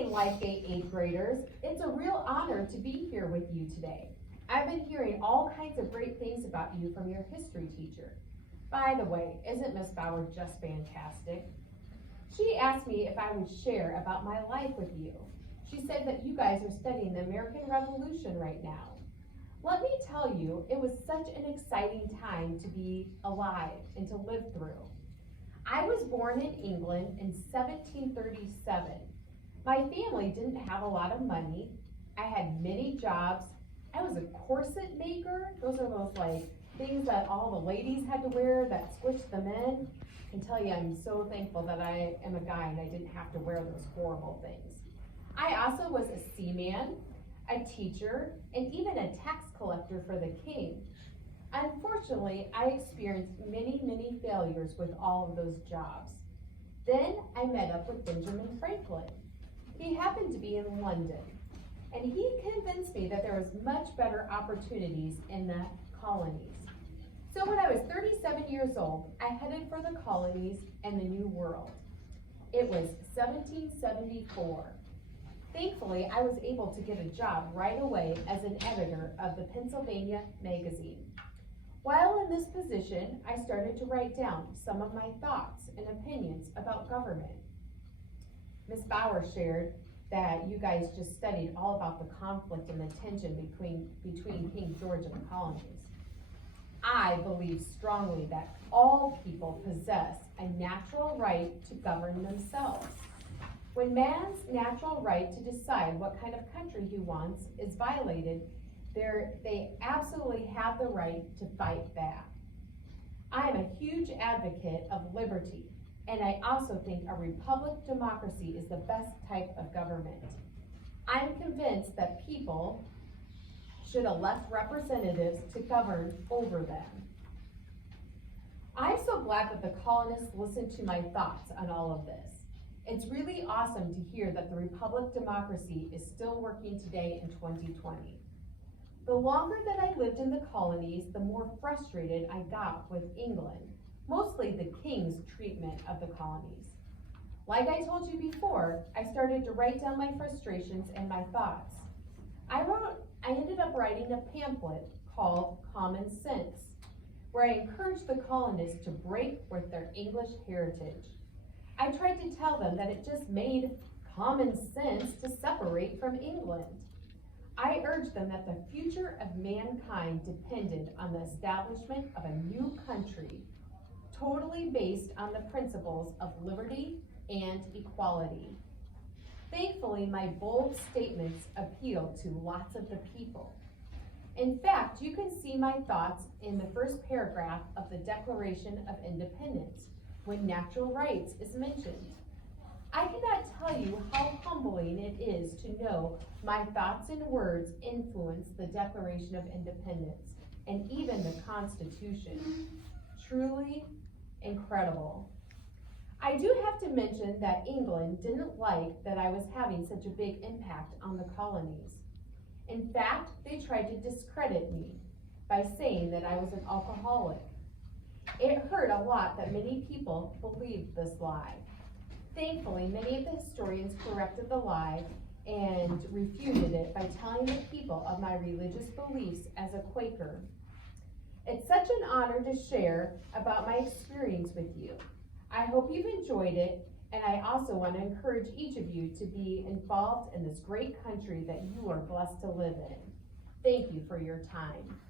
morning, LifeGate 8th graders. It's a real honor to be here with you today. I've been hearing all kinds of great things about you from your history teacher. By the way, isn't Miss Bauer just fantastic? She asked me if I would share about my life with you. She said that you guys are studying the American Revolution right now. Let me tell you, it was such an exciting time to be alive and to live through. I was born in England in 1737. My family didn't have a lot of money. I had many jobs. I was a corset maker. Those are those like things that all the ladies had to wear that squished them in. I can tell you I'm so thankful that I am a guy and I didn't have to wear those horrible things. I also was a seaman, a teacher, and even a tax collector for the king. Unfortunately, I experienced many failures with all of those jobs. Then I met up with Benjamin Franklin. He happened to be in London, and he convinced me that there was much better opportunities in the colonies. So when I was 37 years old, I headed for the colonies and the New World. It was 1774. Thankfully, I was able to get a job right away as an editor of the Pennsylvania magazine. While in this position, I started to write down some of my thoughts and opinions about government. Ms. Bauer shared that you guys just studied all about the conflict and the tension between King George and the colonies. I believe strongly that all people possess a natural right to govern themselves. When man's natural right to decide what kind of country he wants is violated, they absolutely have the right to fight back. I am a huge advocate of liberty, and I also think a republic democracy is the best type of government. I'm convinced that people should elect representatives to govern over them. I'm so glad that the colonists listened to my thoughts on all of this. It's really awesome to hear that the republic democracy is still working today in 2020. The longer that I lived in the colonies, the more frustrated I got with England, mostly the king's treatment of the colonies. Like I told you before, I started to write down my frustrations and my thoughts. I ended up writing a pamphlet called Common Sense, where I encouraged the colonists to break with their English heritage. I tried to tell them that it just made common sense to separate from England. I urged them that the future of mankind depended on the establishment of a new country, totally based on the principles of liberty and equality. Thankfully, my bold statements appealed to lots of the people. In fact, you can see my thoughts in the first paragraph of the Declaration of Independence, when natural rights is mentioned. I cannot tell you how humbling it is to know my thoughts and words influence the Declaration of Independence and even the Constitution. Truly incredible. I do have to mention that England didn't like that I was having such a big impact on the colonies. In fact, they tried to discredit me by saying that I was an alcoholic. It hurt a lot that many people believed this lie. Thankfully, many of the historians corrected the lie and refuted it by telling the people of my religious beliefs as a Quaker. It's such an honor to share about my experience with you. I hope you've enjoyed it, and I also want to encourage each of you to be involved in this great country that you are blessed to live in. Thank you for your time.